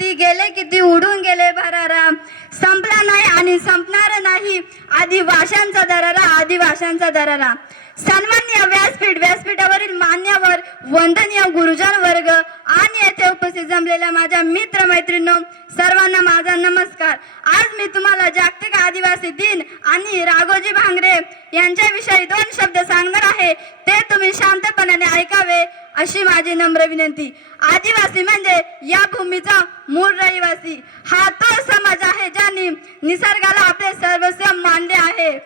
किती गेले किती उडून गेले भरारा, संपला नाही आणि संपणार नाही आदिवाशांचा दरारा, आदिवाशांचा दरारा। सन्माननीय व्यासपीठावरील मान्यवर वंदनीय गुरुजन वर्ग आणि येथे उपस्थित जमलेल्या माझ्या मित्र मैत्रिणींनो, सर्वांना माझा नमस्कार। आज मी तुम्हाला जागतिक आदिवासी दिन आणि राघोजी भांगरे यांच्याविषयी 2 शब्द सांगणार आहे, ते तुम्ही शांतपणाने ऐकावे अशी माझी नम्र विनंती। आदिवासी म्हणजे या भूमीचा मूळ रहिवासी, हा तो समाज आहे ज्यांनी निसर्गाला आपले सर्वस्व मानले आहे।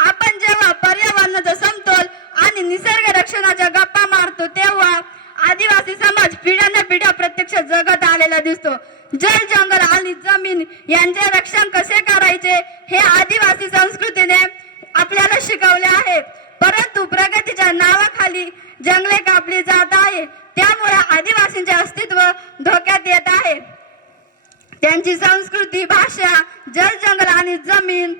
आपण जेव्हा पर्यावरणाचा समतोल आणि निसर्ग रक्षणाच्या गप्पा मारतो तेव्हा आदिवासी समाज पिढ्यानपिढ्या प्रत्यक्ष जगत आलेला दिसतो। जल, जंगल आणि जमीन यांचे रक्षण कसे करायचे हे आदिवासी संस्कृतीने आपल्याला शिकवले आहे, परंतु प्रगतीच्या नावाखाली जंगले कापली जात आहे, त्यामुळे आदिवासींचे अस्तित्व धोक्यात येत आहे। त्यांची संस्कृती, भाषा, जल, जंगल आणि जमीन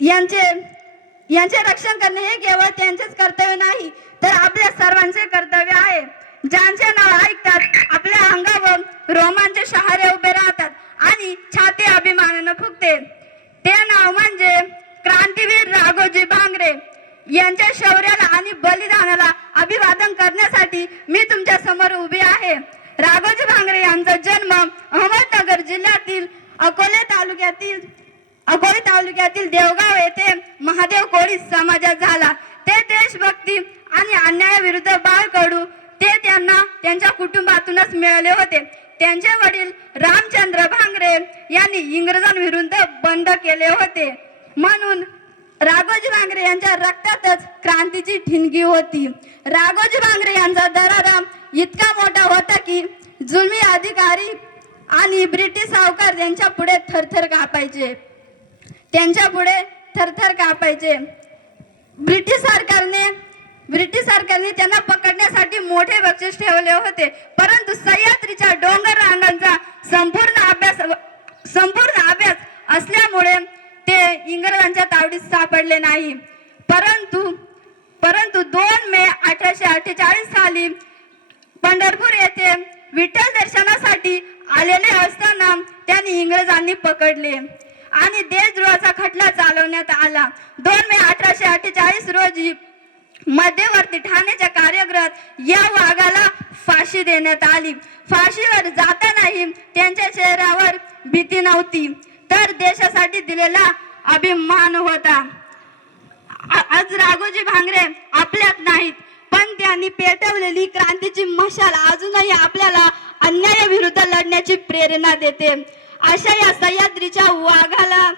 यांचे रक्षण करणे हे केवळ त्यांचेच कर्तव्य नाही, तर आपल्या सर्वांचे कर्तव्य आहे। ज्यांचे नाव ऐकतात आपल्या अंगावर रोमांच शहारे उभे राहतात आणि छाती अभिमानाने फुगते, ते नाव म्हणजे क्रांतीवीर राघोजी भांगरे। यांच्या शौर्याला आणि बलिदानाला अभिवादन करण्यासाठी मी तुमच्या समोर उभी आहे। राघोजी भांगरे यांचा जन्म अहमदनगर जिल्ह्यातील अकोले तालुक्यातील देवगाव येथे महादेव कोळी समाजात झाला। ते देशभक्ती आणि अन्यायाविरुद्ध बाळकडू ते त्यांना त्यांच्या कुटुंबातूनच मिळाले होते। त्यांचे वडील रामचंद्र भांगरे यांनी इंग्रजांविरुद्ध बंड केले होते, म्हणून राघोजी भांगरे यांच्या रक्तातच क्रांतीची ठिणगी होती। राघोजी भांगरे यांचा दरारा इतका मोठा होता की जुलमी अधिकारी आणि ब्रिटिश सावकार त्यांच्या पुढे थरथर कापायचे, ब्रिटिश सरकारने त्यांना पकडण्यासाठी मोठे बक्षीस ठेवले होते, परंतु सह्याद्रीच्या डोंगर रांगांचा संपूर्ण अभ्यास असल्यामुळे ते इंग्रजांच्या तावडीत सापडले नाही। परंतु 2 मे 1848 साली पंढरपूर येथे विठ्ठल दर्शनासाठी आलेले असताना त्यांनी इंग्रजांनी पकडले आणि देशद्रोहाचा खटला चालवण्यात आला। 2 मे 1848 रोजी मध्यवर्ती ठाण्याच्या कारागृहात या वाघाला फाशी देण्यात आली। फाशीवर जातानाही त्यांच्या चेहऱ्यावर भीती नव्हती, तर देशासाठी दिलेला अभिमान होता। आज राघोजी भांगरे आपल्यात नाहीत, पण त्यांनी पेटवलेली क्रांतीची मशाल अजूनही आपल्याला अन्यायाविरुद्ध लढण्याची प्रेरणा देते। अशा या सह्याद्रीच्या वाघाला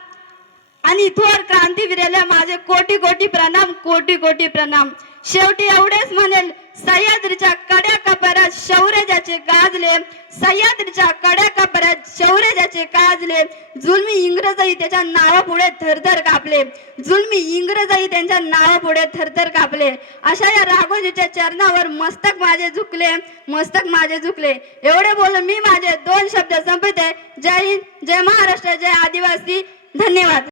आणि थोर क्रांतीवीराला माझे कोटी कोटी प्रणाम, कोटी कोटी प्रणाम। शेवटी एवढेच म्हणेल, सह्याद्रीच्या कड्या कपऱ्यात शौर्य ज्याचे गाजले, सह्याद्रीच्या कड्या कपऱ्यात शौर्य ज्याचे गाजले, जुलमी इंग्रजही त्याच्या नावापुढे थरथर कापले, जुलमी इंग्रजही त्यांच्या नावापुढे थरथर कापले। अशा या राघोजीच्या चरणावर मस्तक माझे झुकले। एवढे बोलून मी माझे 2 शब्द संपवते। जय हिंद, जय महाराष्ट्र, जय आदिवासी। धन्यवाद।